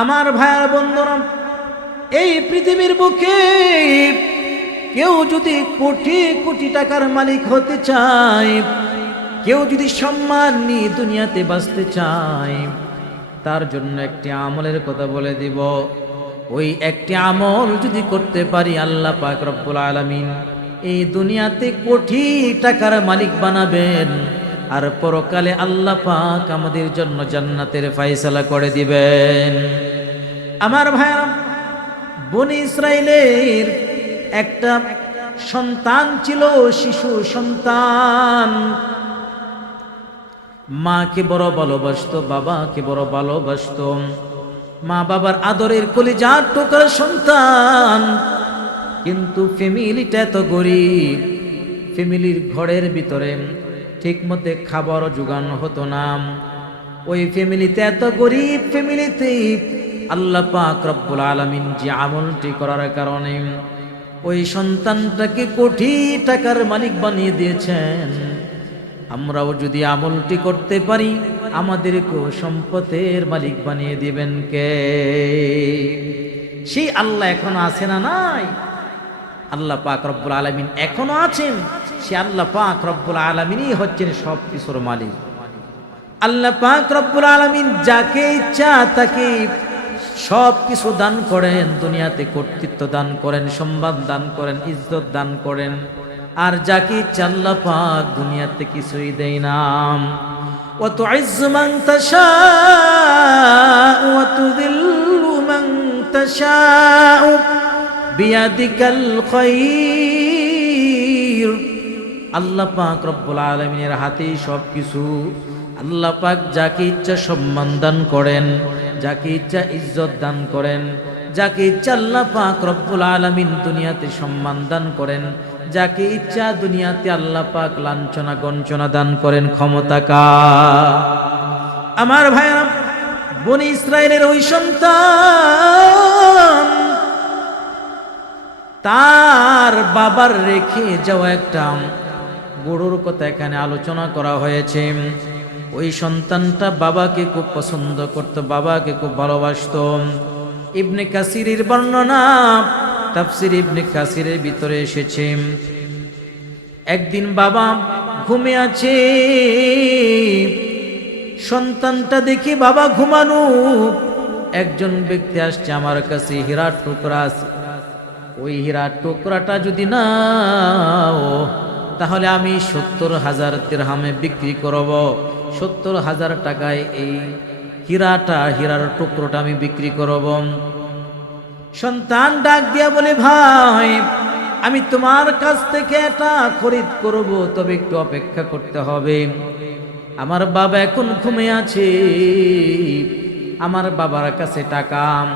আমার ভাইয়ার বন্ধুরা, এই পৃথিবীর বুকে কেউ যদি কোটি কোটি টাকার মালিক হতে চায়, কেউ যদি সম্মান নিয়ে দুনিয়াতে বাঁচতে চায়, তার জন্য একটি আমলের কথা বলে দিব। ওই একটি আমল যদি করতে পারি আল্লাহ পাক রব্বুল আলামিন, এই দুনিয়াতে কোটি টাকার মালিক বানাবেন আর পরকালে আল্লাহ পাক আমাদের জন্য জান্নাতের ফাইসালা করে দিবেন। আমার ভাইয়া বনি ইসরায়েলের একটা সন্তান ছিল, শিশু সন্তান। মাকে বড় ভালোবাসতো, বাবাকে বড় ভালোবাসতো। মা বাবার আদরের কলিজার টোকার সন্তান। কিন্তু ফ্যামিলিটা এত গরিব, ফ্যামিলির ঘরের ভিতরে ঠিক মতে খাবার জোগানো হতো না। ওই ফ্যামিলিতে এত গরিব ফ্যামিলিতে আল্লাহ পাক রব্বুল আলামিন যে আমলটি করার কারণে ওই সন্তানটাকে কোটি টাকার মালিক বানিয়ে দিয়েছেন। আমরাও যদি আমলটি করতে পারি, আমাদেরকেও সম্পদের মালিক বানিয়ে দিবেন কে? সেই আল্লাহ এখনও আছে না নাই? আল্লাহ পাক রব্বুল আলমিন এখনও আছেন। সে আল্লাহ পাক রব্বুল আলমিনই হচ্ছেন সব কিছুর মালিক। আল্লাহ পাক রব্বুল আলমিন যাকে ইচ্ছা তাকে সব কিছু দান করেন দুনিয়াতে কর্তৃত্ব দান করেন সম্মান দান করেন ইজ্জত দান করেন আর যাকে ইচ্ছা আল্লাহ পাক দুনিয়াতে কিছুই দেয় না وتعز من تشاء وتذل من تشاء بيدك الخير আল্লাহ পাক রব্বুল আলমিনের হাতেই সব কিছু আল্লাহ পাক যাকে ইচ্ছা সম্মান দান করেন যাকে ইচ্ছা ইজ্জত দান করেন, যাকে ইচ্ছা আল্লাহ পাক রব্বুল আলমিন দুনিয়াতে সম্মান দান করেন, যাকে ইচ্ছা দুনিয়াতে আল্লাহ পাক লাঞ্ছনা গঞ্চনা দান করেন ক্ষমতা কা আমার ভাইরা বনি ইসরায়েলের ওই সন্তান, তার বাবার রেখে যাওয়া একটা গরুর কথা এখানে আলোচনা করা হয়েছে। ওই সন্তানটা বাবাকে খুব পছন্দ করত, বাবাকে খুব ভালোবাসত। ইবনে কাসিরের বর্ণনা, তাফসির ইবনে কাসিরের ভিতরে এসেছে। একদিন বাবা ঘুমে আছে, সন্তানটা দেখি বাবা ঘুমানো, একজন ব্যক্তি আসছে, আমার কাছে হীরার টুকরা আছে। ওই হীরার টুকরাটা যদি না তাহলে আমি সত্তর হাজার তিরহামে বিক্রি করব। সত্তর হাজার টাকায় এই হীরাটা, হীরার টুকরোটা আমি বিক্রি করব। সন্তান ডাক দিয়া বলে, ভাই, আমি তোমার কাছ থেকে এটা খরিদ করব, তবে একটু অপেক্ষা করতে হবে। আমার বাবা এখন ঘুমে আছে। আমার বাবার কাছে টাকা।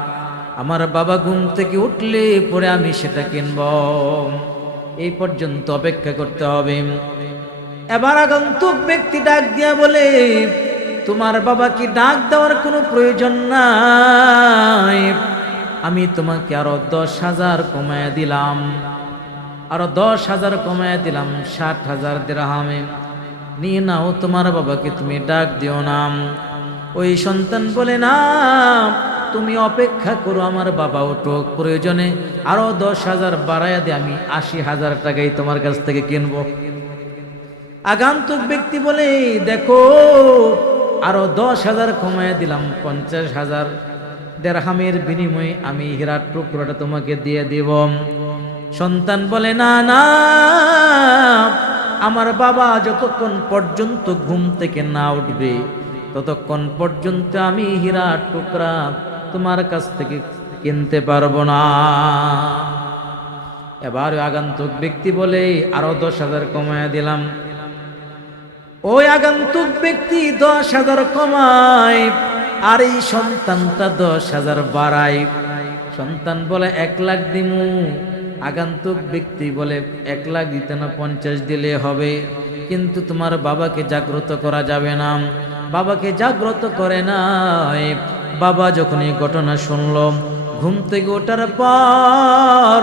আমার বাবা ঘুম থেকে উঠলে পরে আমি সেটা কিনব। এই পর্যন্ত অপেক্ষা করতে হবে। এবার আগন্তুক ব্যক্তি ডাক দিয়া বলে, তোমার বাবা কি ডাক দেওয়ার কোনো প্রয়োজন নাই। আমি তোমাকে আরও দশ হাজার কমায় দিলাম। আরও দশ হাজার কমায় দিলাম, ষাট হাজার দেড়হামে। নিয়ে নাও, তোমার বাবাকে তুমি ডাক দিও না। ওই সন্তান বলে, না, তুমি অপেক্ষা করো, আমার বাবা উঠুক। প্রয়োজনে আরও দশ হাজার বাড়াইয়া দিয়ে আমি আশি হাজার টাকাই তোমার কাছ থেকে কিনবো। আগান্তক ব্যক্তি বলে, দেখো, আরও দশ হাজার কমায় দিলাম, পঞ্চাশ হাজার দেড়হামের বিনিময়ে আমি হীরার টুকরোটা তোমাকে দিয়ে দিব। সন্তান বলে, না না, আমার বাবা যতক্ষণ পর্যন্ত ঘুম থেকে না উঠবে, ততক্ষণ পর্যন্ত আমি হীরার টুকরা তোমার কাছ থেকে কিনতে পারব না। এবার আগন্তুক ব্যক্তি বলে, আরও দশ হাজার কমায় দিলাম ওই আগন্তুক ব্যক্তি দশ হাজার কমায়, আর এই সন্তানটা দশ হাজার বাড়ায়। সন্তান বলে, এক লাখ দিমু। আগন্তুক ব্যক্তি বলে, এক লাখ দিতে না পঞ্চাশ দিলে হবে। কিন্তু তোমার বাবাকে জাগ্রত করা যাবে না। বাবাকে জাগ্রত করে নাই। বাবা যখন এই ঘটনা শুনল, ঘুম থেকে ওঠার পর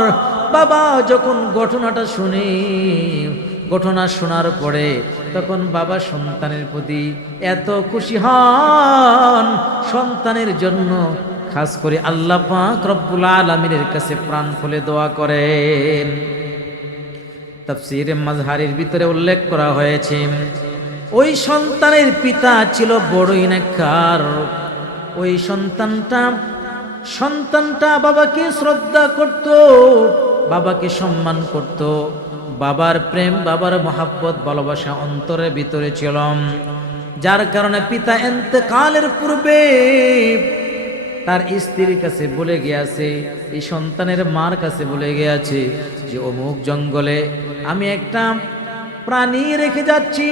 বাবা যখন ঘটনাটা শুনি, ঘটনা শোনার পরে তখন বাবা সন্তানের প্রতি এত খুশি হন। সন্তানের জন্য খাস করে আল্লাহ পাক রব্বুল আলমিনের কাছে প্রাণ খুলে দোয়া করেন। তাফসিরে মাজহারির ভিতরে উল্লেখ করা হয়েছে, ওই সন্তানের পিতা ছিল বড়ই নেককার। ওই সন্তানটা সন্তানটা বাবাকে শ্রদ্ধা করত, বাবাকে সম্মান করত। বাবার প্রেম, বাবার মহাব্বত, ভালোবাসা অন্তরের ভিতরে ছিল যার কারণে পিতা এতেকালের পূর্বে তার স্ত্রীর কাছে বলে গিয়েছে, এই সন্তানের মার কাছে বলে গিয়েছে যে, অমুক জঙ্গলে আমি একটা প্রাণী রেখে যাচ্ছি,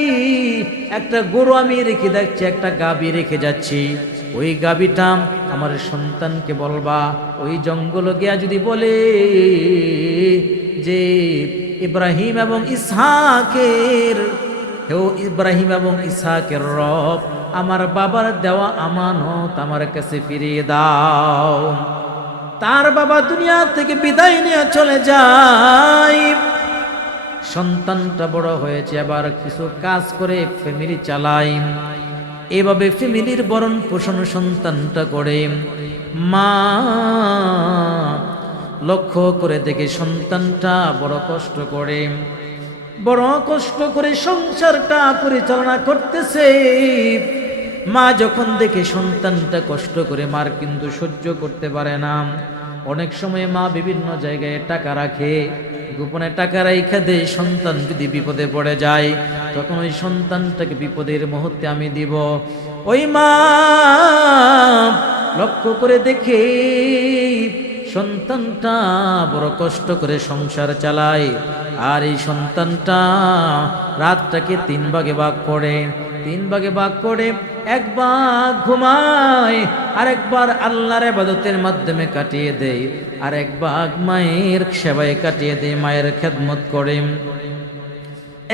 একটা গরু আমি রেখে যাচ্ছি, একটা গাবি রেখে যাচ্ছি। ওই গাবিটা আমার সন্তানকে বলবা, ওই জঙ্গল গিয়া যদি বলে যে ইব্রাহিম এবং ইসহাকের, হেও ইব্রাহিম এবং ইসহাকের রব, আমার বাবার দেওয়া আমানত আমার কাছে ফিরিয়ে দাও। তার বাবা দুনিয়া থেকে বিদায় নিয়ে চলে যায়। সন্তানটা বড় হয়েছে, আবার কিছু কাজ করে ফ্যামিলি চালাই এভাবে ফ্যামিলির বরণ পোষণ সন্তানটা করে। মা লক্ষ্য করে দেখে সন্তানটা বড় কষ্ট করে, বড় কষ্ট করে সংসারটা পরিচালনা করতেছে। মা যখন দেখে সন্তানটা কষ্ট করে, মার কিন্তু সহ্য করতে পারে না। অনেক সময় মা বিভিন্ন জায়গায় টাকা রাখে, গোপনে টাকা রাইখা দেয়, সন্তান যদি বিপদে পড়ে যায়, তখন ওই সন্তানটাকে বিপদের মুহূর্তে আমি দিব। ওই মা লক্ষ্য করে দেখে সন্তানটা বড় কষ্ট করে সংসার চালায়। আর এই সন্তানটা রাতটাকে তিন ভাগে ভাগ করে। তিন ভাগে ভাগ করে এক ভাগ ঘুমায় আর একবার আল্লাহর আবাদতের মাধ্যমে কাটিয়ে দেয় আর এক মায়ের সেবায় কাটিয়ে দেয়, মায়ের খেদমত করে।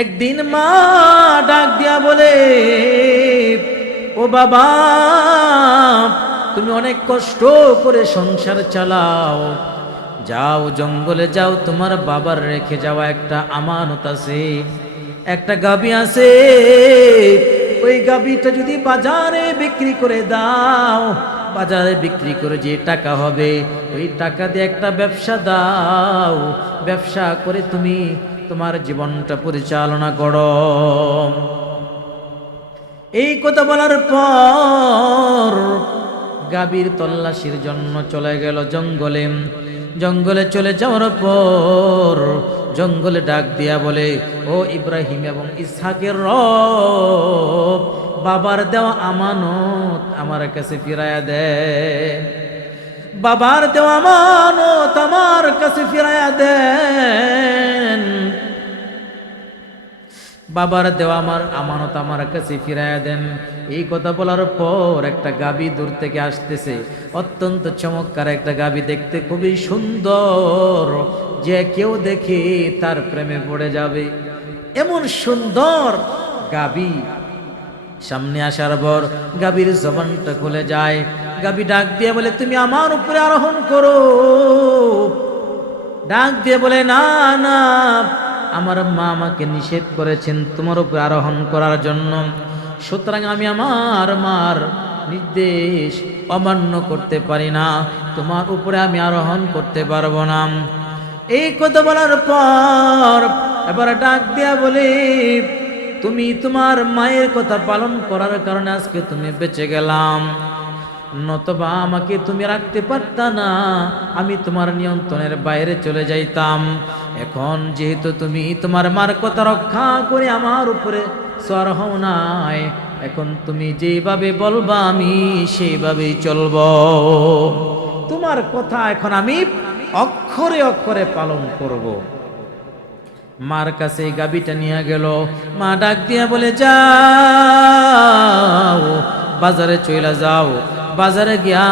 একদিন মা ডাক দিয়া বলে, ও বাবা তুমি অনেক কষ্ট করে সংসার চালাও। যাও জঙ্গলে যাও, তোমার বাবার রেখে যাওয়া একটা আমানত আছে, একটা গাবি আছে। ওই গাবিটা যদি বাজারে বিক্রি করে দাও, বাজারে বিক্রি করে যে টাকা হবে, ওই টাকা দিয়ে একটা ব্যবসা দাও। ব্যবসা করে তুমি তোমার জীবনটা পরিচালনা করো। এই কথা বলার পর গাবির তল্লাশির জন্য চলে গেল জঙ্গলে। জঙ্গলে চলে যাওয়ার পর জঙ্গলে ডাক দিয়া বলে, ও ইব্রাহিম এবং ইসহাকের রব, বাবার দেওয়া আমানত আমার কাছে ফিরাইয়া দে। বাবার দেওয়া আমানত আমার কাছে ফিরাইয়া দেন। বাবার দেওয়া আমার আমানত আমার কাছে ফিরাইয়া দেন। এই কথা বলার পর একটা গাবি দূর থেকে আসতেছে। অত্যন্ত চমৎকার একটা গাবি দেখতে খুবই সুন্দর। যে কেউ দেখে তার প্রেমে পড়ে যাবে। এমন সুন্দর গাবি। সামনে আসার পর গাবির জবানটা খুলে যায়। গাবি ডাক দিয়ে বলে, তুমি আমার উপরে আরোহণ করো। ডাক দিয়ে বলে, না না। আমার মা আমাকে নিষেধ করেছেন তোমার উপর আরোহণ করার জন্য। সুতরাং আমি আমার মার নির্দেশ অমান্য করতে পারি না। তোমার উপরে আমি আরোহণ করতে পারব না। এই কথা বলার পর এবার ডাক দেয়া বলে, তুমি তোমার মায়ের কথা পালন করার কারণে আজকে তুমি বেঁচে গেলাম। নতবা আমাকে তুমি রাখতে পারতা না, আমি তোমার নিয়ন্ত্রণের বাইরে চলে যাইতাম। এখন যেহেতু তুমি তোমার মার কথা রক্ষা করে আমার উপরে সর হও নাই, এখন তুমি যেভাবে বলবা আমি সেইভাবেই চলব তোমার কথা এখন আমি অক্ষরে অক্ষরে পালন করব। মার কাছে গাবিটা নিয়ে গেল, মা ডাক দিয়া বলে, যাও, বাজারে চইলা যাও বাজারে গিয়া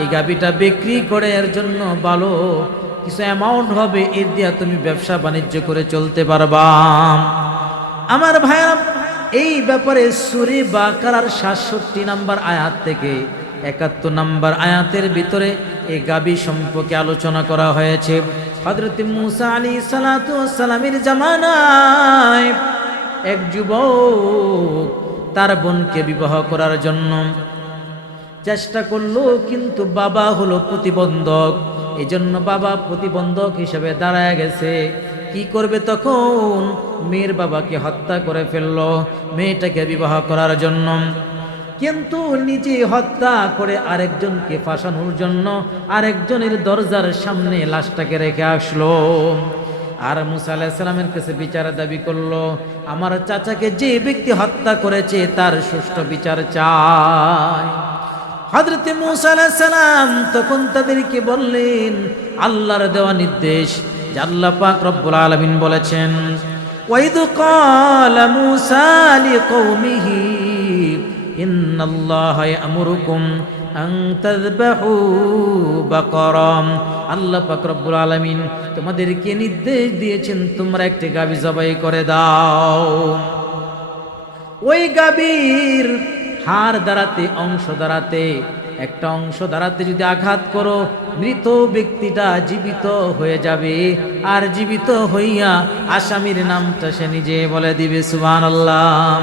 এই গাবিটা বিক্রি করে এর জন্য ভালো কিছু অ্যামাউন্ট হবে, এর দিয়া তুমি ব্যবসা বাণিজ্য করে চলতে পারবা। আমার ভাইয়া এই ব্যাপারে সুরি বাকার সাতষট্টি নাম্বার আয়াত থেকে একাত্তর নাম্বার আয়াতের ভিতরে এই গাবি সম্পর্কে আলোচনা করা হয়েছে। হজরত মুসা আলী সালামের জামানায় এক যুবক তার বোনকে বিবাহ করার জন্য চেষ্টা করল, কিন্তু বাবা হলো প্রতিবন্ধক। এই জন্য বাবা প্রতিবন্ধক হিসেবে দাঁড়ায় গেছে। কি করবে তখন? মেয়ের বাবাকে হত্যা করে ফেলল মেয়েটাকে বিবাহ করার জন্য। কিন্তু নিজে হত্যা করে আরেকজনকে ফাঁসানোর জন্য আরেকজনের দরজার সামনে লাশটাকে রেখে আসলো। আর মুসা আলাহিসাল্লামের কাছে বিচার দাবি করল, আমার চাচাকে যে ব্যক্তি হত্যা করেছে তার সুষ্ঠু বিচার চায় হজরতে মুসা আলাহিসাল্লাম তখন তাদেরকে বললেন আল্লাহর দেওয়া নির্দেশ যে আল্লাহ পাক রব্বুল আলমিন বলেছেন وإذ قال موسى لقومه إن الله يأمركم أن تذبحوا بقرا আল্লাহ পাক রব্বুল আলামিন তোমাদেরকে নির্দেশ দিয়েছেন তোমরা একটি গাবি জবাই করে দাও ওই গাবির হাড় দাঁড়াতে অংশ দাঁড়াতে একটা অংশ দাঁড়াতে যদি আঘাত করো মৃত ব্যক্তিটা জীবিত হয়ে যাবে আর জীবিত হইয়া আসামির নামটা সে নিজে বলে দিবে সুবান আল্লাহ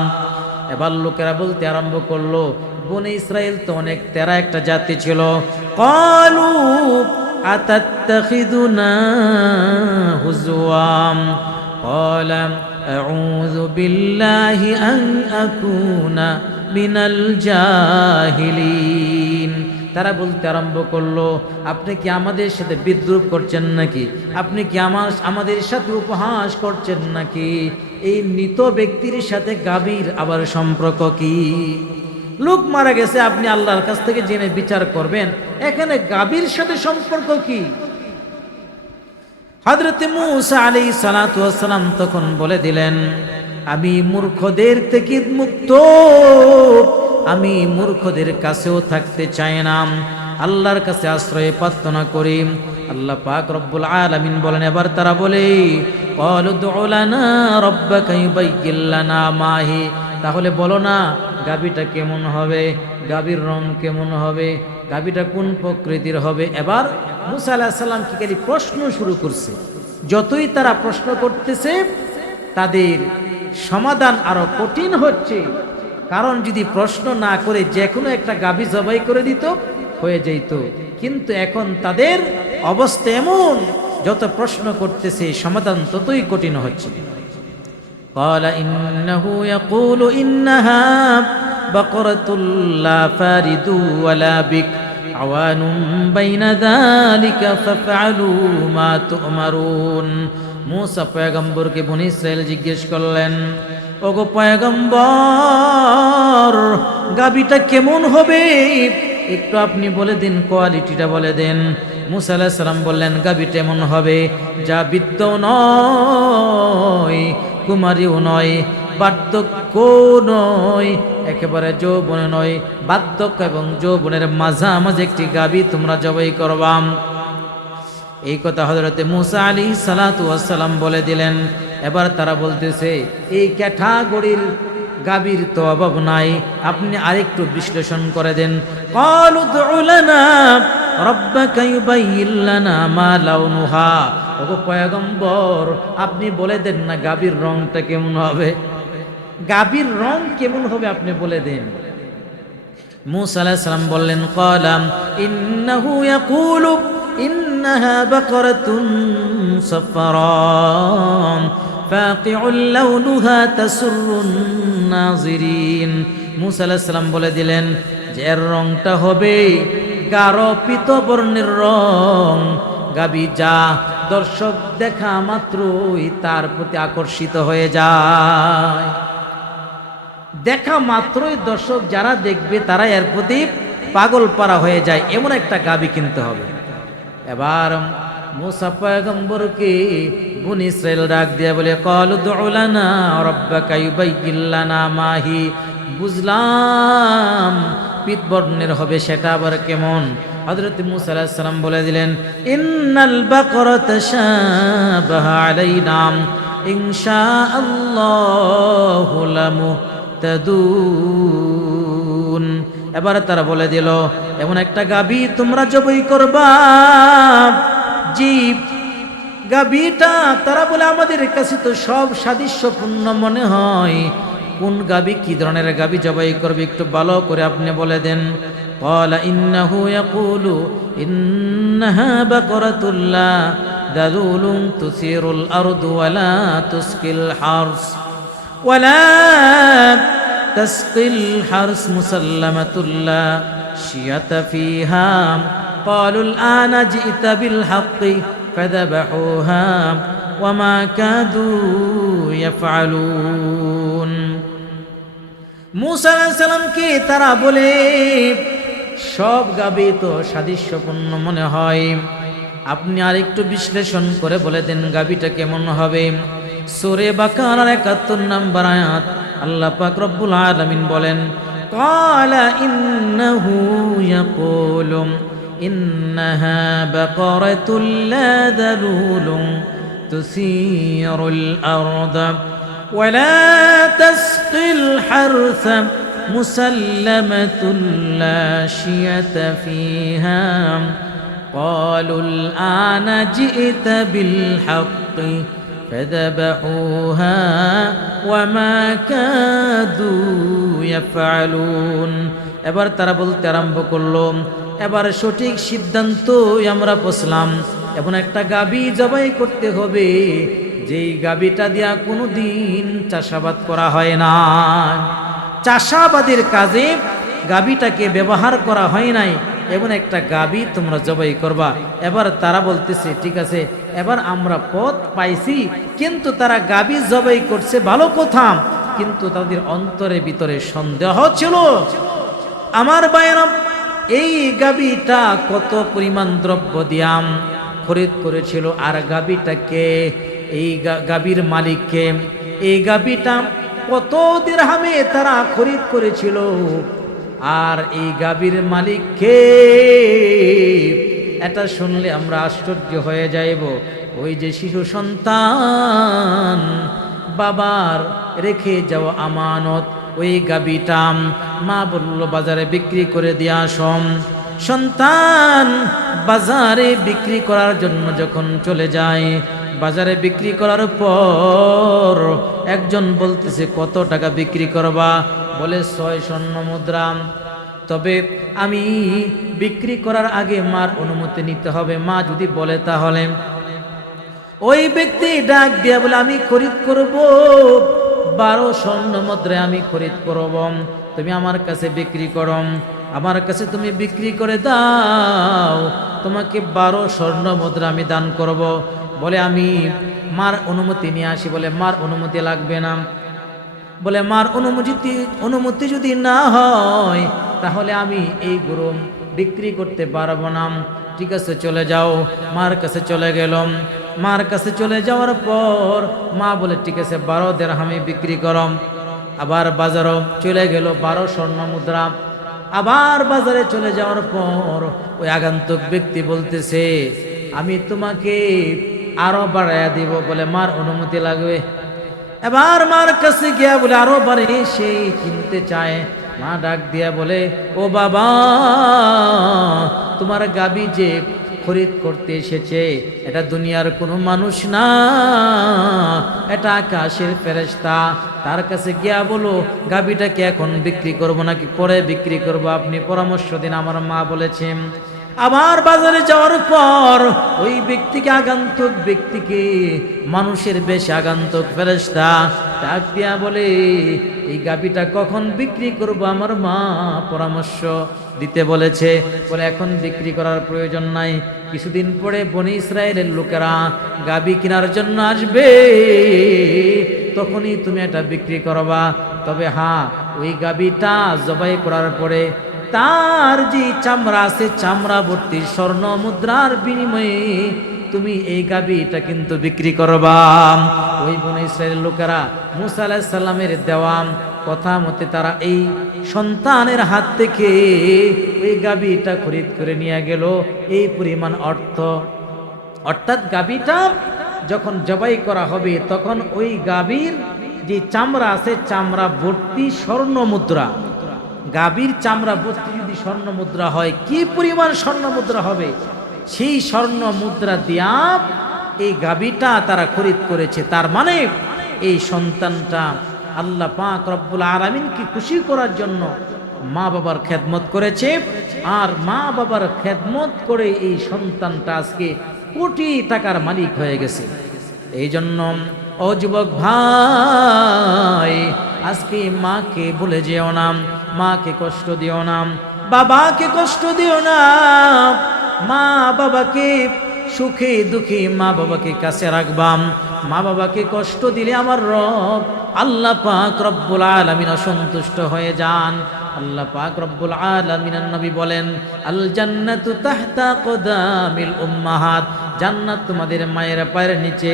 এবার লোকেরা বলতে আরম্ভ করলো বনে ইসরায়েল তো অনেক তেরা একটা জাতি ছিল কলু আতাত্তাখিদুনা হুজুয়াম قال أعوذ بالله أن أكون মিনাল জাহিলিন। তারা বলতে আরম্ভ করল, আপনি কি আমাদের সাথে বিদ্রুপ করছেন নাকি? আপনি কি আমার, আমাদের সাথে উপহাস করছেন নাকি? এই মৃত ব্যক্তির সাথে গাভীর আবার সম্পর্ক কি? লোক মারা গেছে, আপনি আল্লাহর কাছ থেকে জেনে বিচার করবেন, এখানে গাভীর সাথে সম্পর্ক কি? হাজরতে মুসা আলী সালাতাম তখন বলে দিলেন আমি মূর্খদের থেকে মুক্ত। আমি মূর্খদের কাছেও থাকতে চাই না। আল্লাহর কাছে আশ্রয় প্রার্থনা করি। আল্লাহ পাক রব্বুল আলামিন বলেন, এবার তারা বলে তাহলে বলো না গাবিটা কেমন হবে? গাবির রং কেমন হবে? গাবিটা কোন প্রকৃতির হবে? এবার মুসা আল্লাহ সাল্লাম কি খালি প্রশ্ন শুরু করছে। যতই তারা প্রশ্ন করতেছে, তাদের সমাধান আরো কঠিন হচ্ছে কারণ যদি প্রশ্ন না করে যে কোনো একটা গাভী জবাই করে দিত হয়ে যেত কিন্তু এখন তাদের অবস্থা এমন যত প্রশ্ন করতেছে সমাধান ততই কঠিন হচ্ছে قال إنه يقول إنها بقرة لا فارد ولا بك عوان بين ذلك فافعلوا ما تؤمرون মুসা পয়গম্বরকে বনি ইসরায়েল জিজ্ঞেস করলেন, ওগো পয়গম্বর, গাবিটা কেমন হবে? একটু আপনি বলে দিন, কোয়ালিটিটা বলে দেন। মুসা আলাহ সাল্লাম বললেন, গাবিটা এমন হবে, যা বিদ্য নয়, কুমারীও নয়, বার্ধক্য নয়, একেবারে যৌবনে নয়, বার্ধক্য এবং যৌবনের মাঝামাঝি একটি গাবি তোমরা জবাই করবাম। এই কথা হজরতে মুসা আলী সালাতাম বলে দিলেন। এবার তারা বলতেছে, এই ক্যাঠাগরির গাবির তো অভাব নাই, আপনি আরেকটু বিশ্লেষণ করে দেন। আপনি বলে দেন না গাবির রংটা কেমন হবে? গাবির রং কেমন হবে আপনি বলে দেন। মুসা আলাইহিস সালাম বললেন, কলাম, ইন্নাহু ইন্নাহা বাকরাতুন সাফরাম فاقع لونها تسر الناظرين মুসা আলাইহিস সালাম বলে দিলেন যে এর রংটা হবে গাঢ় পিত বর্ণের রং গাবি যা দর্শক দেখা মাত্রই তার প্রতি আকর্ষিত হয়ে যায় দেখা মাত্রই দর্শক যারা দেখবে তারা এর প্রতি পাগল পারা হয়ে যায় এমন একটা গাবি কিনতে হবে এবার মুসা পয়গম্বরকে বুন ইসরায়েল ডাক দিয়ে বলে, কল দৌলানা রব্বাকা ইউবাইয়িল্লানা মাহি। বুঝলাম পিতবর্ণের হবে সেটা আবার কেমন। হযরত মুসা সালাম বলে দিলেন, ইন্নাল বাকরাতা শাবাহা আলাইনা ইনশাআল্লাহু লামুহতাদুন। এবারে তারা বলে দিল, এমন একটা গাবি তোমরা জবই করবা। জীব, গাবিটা, তারা বলে, আমাদের কাছে তো সব সাদৃশ্যপূর্ণ মনে হয়। কোন গাবি, কি ধরনের গাবি জবাই করবে, একটু ভালো করে আপনি বলে দেন। কলা ইন্নাহু ইয়াকুলু, ইন্নাহা বাকরাতুল্লাহ দাদুলুম তুসিরুল আরদু ওয়ালা তুসকিল হারস, ওয়ালা تسقي الحرث مسلمة لا شية فيها قالوا الآن جئت بالحق فذبحوها وما كادوا يفعلون মুসা সালামকে তারা বলে সব গাবি তো সাদৃশ্যপূর্ণ মনে হয় আপনি আর একটু বিশ্লেষণ করে বলে দেন গাবিটা কেমন হবে সোরে বাকার একাত্তর নাম্বার আয়াত আল্লাহ পাক রব্বুল আলামিন বলেন قال إنه يقول إنها بقرة لا ذلول تثير الأرض ولا تسقي الحرث مسلمة لا شية فيها قالوا الآن جئت بالحق فذبحوها وما كادوا يفعلون এবার তারা বলতে আরম্ভ করলো এবার সঠিক সিদ্ধান্তই আমরা বসলাম এখন একটা গাবি জবাই করতে হবে যেই গাবিটা দিয়া কোনো দিন চাষাবাদ করা হয় না চাষাবাদের কাজে গাবিটাকে ব্যবহার করা হয় নাই এমন একটা গাবি তোমরা জবাই করবা। এবার তারা বলতেছে, ঠিক আছে, এবার আমরা পথ পাইছি, কিন্তু তারা গাবি জবাই করছে ভালো কোথাম কিন্তু তাদের অন্তরে ভিতরে সন্দেহ ছিল। আমার বায়নম এই গাবিটা কত পরিমাণ দ্রব্য দিয়াম? খরিদ করেছিল, আর গাবিটাকে এই গাবির মালিককে এই গাবিটা কত দিরহামে তারা খরিদ করেছিল? আর এই গাবির মালিককে এটা শুনলে আমরা আশ্চর্য হয়ে যাইব। ওই যে শিশু সন্তান বাবার রেখে যাওয়া আমানত। ওই গাবিটাম মা বলল, বাজারে বিক্রি করে দিয়া আসম সন্তান বাজারে বিক্রি করার জন্য যখন চলে যায়, বাজারে বিক্রি করার পর একজন বলতেছে, কত টাকা বিক্রি করবা? বলে, ছয় স্বর্ণ মুদ্রা। তবে আমি বিক্রি করার আগে মার অনুমতি নিতে হবে। মা যদি বলে, তাহলে? ওই ব্যক্তি ডাক দিয়া বলে, আমি খরিদ করব। বারো স্বর্ণ মুদ্রায় আমি খরিদ করব। তুমি আমার কাছে বিক্রি করো। আমার কাছে তুমি বিক্রি করে দাও। তোমাকে বারো স্বর্ণ মুদ্রা আমি দান করব। বলে, আমি মার অনুমতি নিয়ে আসি। বলে, মার অনুমতি লাগবে না। বলে, মার অনুমতি অনুমতি যদি না হয়, তাহলে আমি এই গরম বিক্রি করতে পারব না। ঠিক আছে, চলে যাও। মার কাছে চলে গেলাম। মার কাছে চলে যাওয়ার পর মা বলে, ঠিক আছে, বারো দেড়হামি বিক্রি করম। আবার বাজারও চলে গেল, বারো স্বর্ণ মুদ্রা। আবার বাজারে চলে যাওয়ার পর ওই আগন্তুক ব্যক্তি বলতেছে, আমি তোমাকে আরও বাড়াইয়া দিব। বলে, মার অনুমতি লাগবে? এবার মার কাছে গিয়া বলে, আরও বারে সে কিনতে চায়। মা ডাক দিয়া বলে, ও বাবা, তোমার গাবি যে খরিদ করতে এসেছে, এটা দুনিয়ার কোনো মানুষ না। এটা আকাশের ফেরেশতা। তার কাছে গিয়া বলো, গাবিটাকে এখন বিক্রি করব নাকি পরে বিক্রি করব? আপনি পরামর্শ দিন। আমার মা বলেছেন আবার বাজারে যাওয়ার পর ওই ব্যক্তিকে আগন্তুক ব্যক্তিকে, মানুষের বেশ আগন্তুক ফেরেস্তা ডাক দিয়া বলে, এই গাবিটা কখন বিক্রি করব আমার মা? পরামর্শ দিতে বলেছে। বলে, এখন বিক্রি করার প্রয়োজন নাই। কিছুদিন পরে বনি ইসরায়েলের লোকেরা গাবি কেনার জন্য আসবে। তখনই তুমি এটা বিক্রি করবা। তবে হ্যাঁ ওই গাবিটা জবাই করার পরে তার যে চামড়া আছে, চামড়া ভর্তি স্বর্ণ মুদ্রার বিনিময়ে তুমি এই গাবিটা কিন্তু বিক্রি করবা। ওই বনে ইসরায়েলের লোকেরা মুসা আলাহিসাল্লামের দেওয়াম কথা মতে তারা এই সন্তানের হাত থেকে ওই গাবিটা খরিদ করে নিয়ে গেল। এই পরিমাণ অর্থ, অর্থাৎ গাবিটা যখন জবাই করা হবে, তখন ওই গাবির যে চামড়া আছে, চামড়া ভর্তি স্বর্ণ মুদ্রা গাবির চামড়া ভর্তি যদি স্বর্ণ মুদ্রা হয়, কি পরিমাণ স্বর্ণ মুদ্রা হবে? সেই স্বর্ণ মুদ্রা দিয়া এই গাবিটা তারা খরিদ করেছে। তার মানে এই সন্তানটা আল্লাহ পাক রব্বুল আলমিনকে খুশি করার জন্য মা বাবার খেদমত করেছে। আর মা বাবার খেদমত করে এই সন্তানটা আজকে কোটি টাকার মালিক হয়ে গেছে। এই জন্য অযুবক ভাই, আজকে মাকে ভুলে যেও না। মাকে কষ্ট দিও না, বাবাকে কষ্ট দিও না, মা বাবাকে সুখে দুঃখে মা বাবাকে কাছে রাখবাম মা বাবাকে কষ্ট দিলে আমার রব আল্লাহ পাক রব্বুল আলামিন অসন্তুষ্ট হয়ে যান। আল্লাহ পাক রব্বুল আলামিন নবী বলেন, আল জান্নাতু তাহতা কদামিল উম্মাহাত। জান্নাত তোমাদের মায়ের পায়ের নিচে।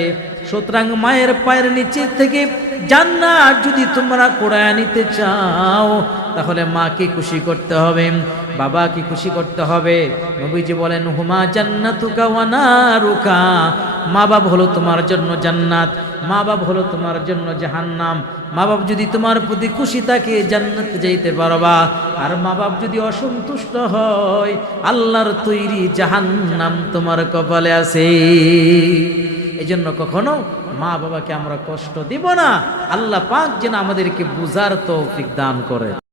সুতরাং মায়ের পায়ের নিচে থেকে জান্নাত যদি তোমরা কোড়ায় নিতে চাও তাহলে মাকে খুশি করতে হবে? বাবাকে খুশি করতে হবে? নবীজি বলেন, হুমা জান্নাতুকা ওয়া নারুকা। মা বাপ হলো তোমার জন্য জান্নাত মা বাপ হলো তোমার জন্য জাহান্নাম। মা বাপ যদি তোমার প্রতি খুশি থাকে, জান্নাত যাইতে পারবা। আর মা বাপ যদি অসন্তুষ্ট হয়, আল্লাহর তৈরি জাহান্নাম তোমার কপালে আছে। এই জন্য কখনো মা বাবাকে আমরা কষ্ট দিব না। আল্লাহ পাক যেন আমাদেরকে বুঝার তৌফিক দান করে।